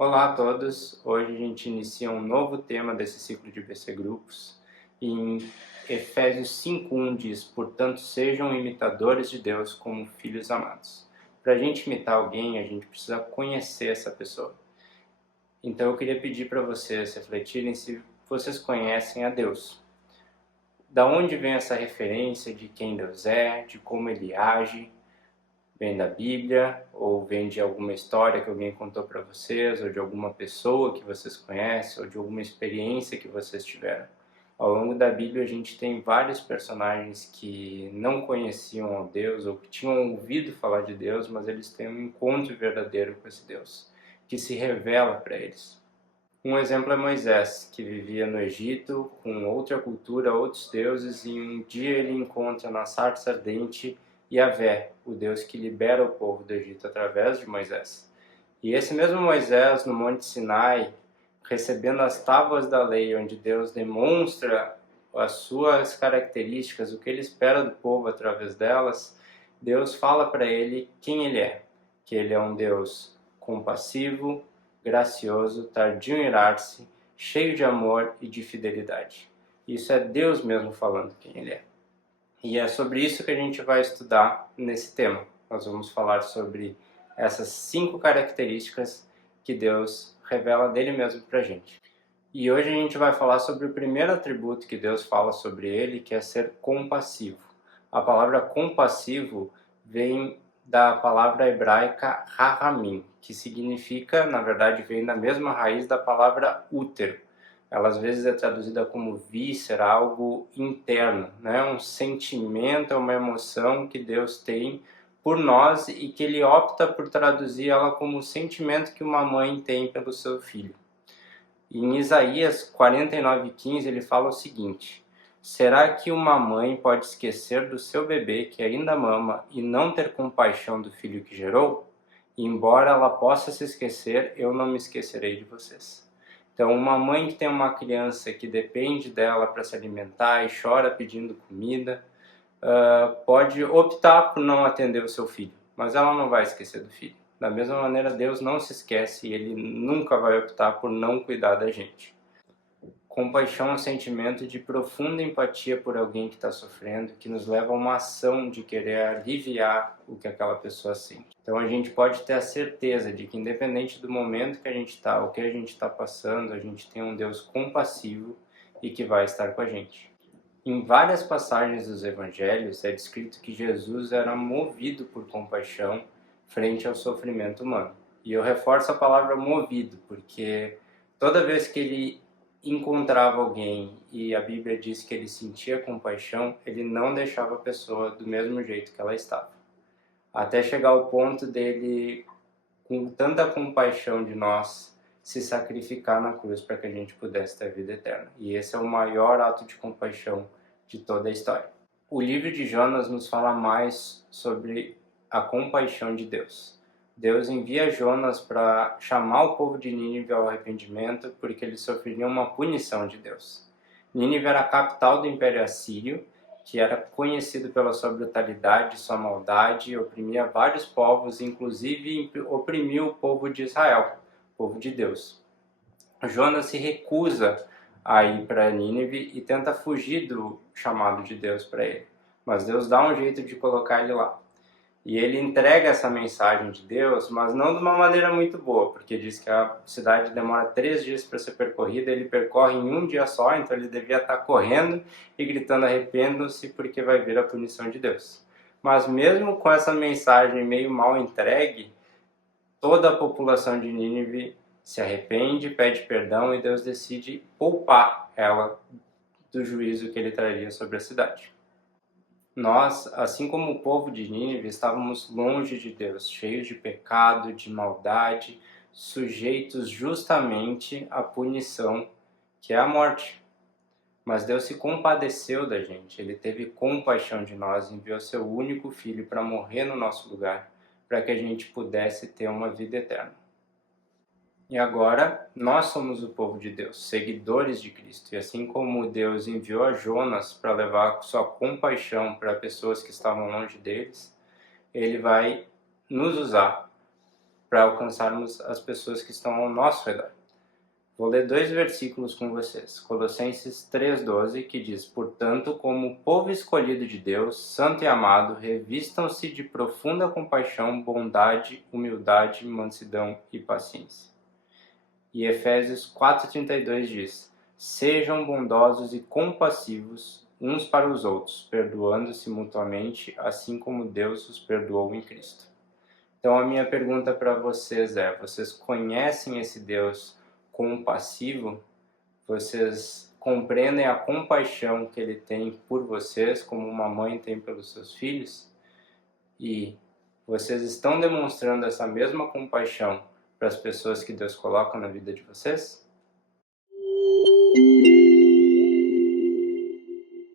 Olá a todos! Hoje a gente inicia um novo tema desse ciclo de BC Grupos. Em Efésios 5:1 diz: "Portanto, sejam imitadores de Deus como filhos amados." Para a gente imitar alguém, a gente precisa conhecer essa pessoa. Então eu queria pedir para vocês refletirem se vocês conhecem a Deus. Da onde vem essa referência de quem Deus é, de como Ele age? Vem da Bíblia, ou vem de alguma história que alguém contou para vocês, ou de alguma pessoa que vocês conhecem, ou de alguma experiência que vocês tiveram. Ao longo da Bíblia a gente tem vários personagens que não conheciam a Deus, ou que tinham ouvido falar de Deus, mas eles têm um encontro verdadeiro com esse Deus, que se revela para eles. Um exemplo é Moisés, que vivia no Egito, com outra cultura, outros deuses, e um dia ele encontra na sarça ardente Yahvé, o Deus que libera o povo do Egito através de Moisés. E esse mesmo Moisés, no Monte Sinai, recebendo as tábuas da lei, onde Deus demonstra as suas características, o que ele espera do povo através delas, Deus fala para ele quem ele é, que ele é um Deus compassivo, gracioso, tardio em irar-se, cheio de amor e de fidelidade. Isso é Deus mesmo falando quem ele é. E é sobre isso que a gente vai estudar nesse tema. Nós vamos falar sobre essas 5 características que Deus revela dele mesmo para a gente. E hoje a gente vai falar sobre o primeiro atributo que Deus fala sobre ele, que é ser compassivo. A palavra compassivo vem da palavra hebraica rahamim, que significa, na verdade, vem da mesma raiz da palavra útero. Ela às vezes é traduzida como víscera, algo interno, né? Um sentimento, uma emoção que Deus tem por nós e que Ele opta por traduzir ela como o sentimento que uma mãe tem pelo seu filho. Em Isaías 49:15 ele fala o seguinte: "Será que uma mãe pode esquecer do seu bebê que ainda mama e não ter compaixão do filho que gerou? E embora ela possa se esquecer, eu não me esquecerei de vocês." Então, uma mãe que tem uma criança que depende dela para se alimentar e chora pedindo comida, pode optar por não atender o seu filho, mas ela não vai esquecer do filho. Da mesma maneira, Deus não se esquece e Ele nunca vai optar por não cuidar da gente. Compaixão é um sentimento de profunda empatia por alguém que está sofrendo, que nos leva a uma ação de querer aliviar o que aquela pessoa sente. Então a gente pode ter a certeza de que, independente do momento que a gente está, o que a gente está passando, a gente tem um Deus compassivo e que vai estar com a gente. Em várias passagens dos evangelhos é descrito que Jesus era movido por compaixão frente ao sofrimento humano. E eu reforço a palavra movido, porque toda vez que ele encontrava alguém e a Bíblia diz que ele sentia compaixão, ele não deixava a pessoa do mesmo jeito que ela estava. Até chegar ao ponto dele, com tanta compaixão de nós, se sacrificar na cruz para que a gente pudesse ter a vida eterna. E esse é o maior ato de compaixão de toda a história. O livro de Jonas nos fala mais sobre a compaixão de Deus. Deus envia Jonas para chamar o povo de Nínive ao arrependimento porque eles sofreriam uma punição de Deus. Nínive era a capital do Império Assírio, que era conhecido pela sua brutalidade, sua maldade, oprimia vários povos, inclusive oprimiu o povo de Israel, o povo de Deus. Jonas se recusa a ir para Nínive e tenta fugir do chamado de Deus para ele, mas Deus dá um jeito de colocar ele lá. E ele entrega essa mensagem de Deus, mas não de uma maneira muito boa, porque diz que a cidade demora 3 dias para ser percorrida, ele percorre em um dia só, então ele devia estar correndo e gritando arrependam-se porque vai vir a punição de Deus. Mas mesmo com essa mensagem meio mal entregue, toda a população de Nínive se arrepende, pede perdão e Deus decide poupar ela do juízo que ele traria sobre a cidade. Nós, assim como o povo de Nínive, estávamos longe de Deus, cheios de pecado, de maldade, sujeitos justamente à punição, que é a morte. Mas Deus se compadeceu da gente, Ele teve compaixão de nós, enviou seu único filho para morrer no nosso lugar, para que a gente pudesse ter uma vida eterna. E agora, nós somos o povo de Deus, seguidores de Cristo. E assim como Deus enviou a Jonas para levar sua compaixão para pessoas que estavam longe deles, Ele vai nos usar para alcançarmos as pessoas que estão ao nosso redor. Vou ler 2 versículos com vocês. Colossenses 3,12, que diz: Portanto, como povo escolhido de Deus, santo e amado, revistam-se de profunda compaixão, bondade, humildade, mansidão e paciência. E Efésios 4,32 diz: Sejam bondosos e compassivos uns para os outros, perdoando-se mutuamente, assim como Deus os perdoou em Cristo. Então a minha pergunta para vocês é: vocês conhecem esse Deus compassivo? Vocês compreendem a compaixão que ele tem por vocês, como uma mãe tem pelos seus filhos? E vocês estão demonstrando essa mesma compaixão para as pessoas que Deus coloca na vida de vocês?